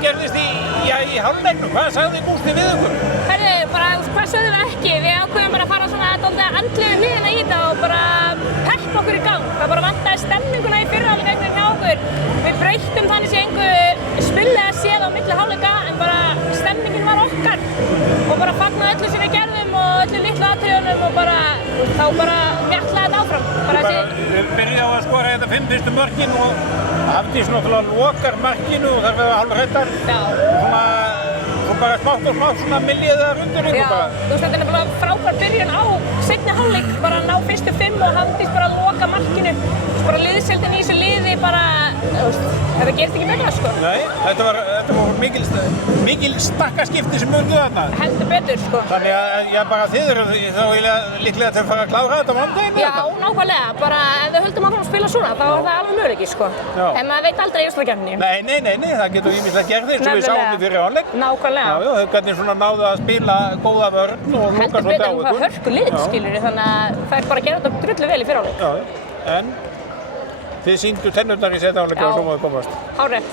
hvað gerðist í hálfleiknum? Hvað sagði Gústi við ykkur? Herðu, bara, hvað sögðum við ekki? Við ákveðum bara að fara svona dálítið andlegu hliðina í þetta og bara peppa okkur í gang. Það bara vantaði stemninguna í fyrri hálfleik einhvern veginn hjá okkur. Við breyttum þannig sem engu spillega séð á milli hálfleika en bara stemningin var okkar og bara fagnaði öllu sem við gerðum og öllu litlu atriðunum og bara þá bara mjallaði þetta áfram. Við byrjuðum á að skora þetta 5 fyrstu mörkin og Hafdís náttúrulega lokar markinu og þar verða hálfur hrettar. Svo bara smátt og smátt svona millið það undir ykkur bara. Þú veist, þetta er bara frábær byrjun á seinni hálfleik, bara ná fyrstu 5 og Hafdís bara loka markinu. Bara liðsheildin í þessu liði bara, þú veist, þetta gerist ekki betra sko. Nei, þetta var mikil stakkaskipti sem urðu þarna. Heldur betur sko. Þannig að já, bara þið eru þá líklega til að fara að klára þetta á mánudaginn. Já, nákvæmlega, bara ef við höldum áfram að spila svona þá er það alveg möguleiki sko. En maður veit aldrei í úrslitakeppninni. Nei, það getur ýmislegt gerst eins og við sáum í fyrri hálfleik. Nákvæmlega. Já, þau gætu svona náðu að spila góða vörn og lúka svolítið á ykkur. Heldur betur en það hörku lið, skilurðu, þannig að það er bara að gera þetta drullu vel í fyrri hálfleik. Já, en þið sýndu tennurnar í seinni hálfleik og svo má þið komast. Hárrétt.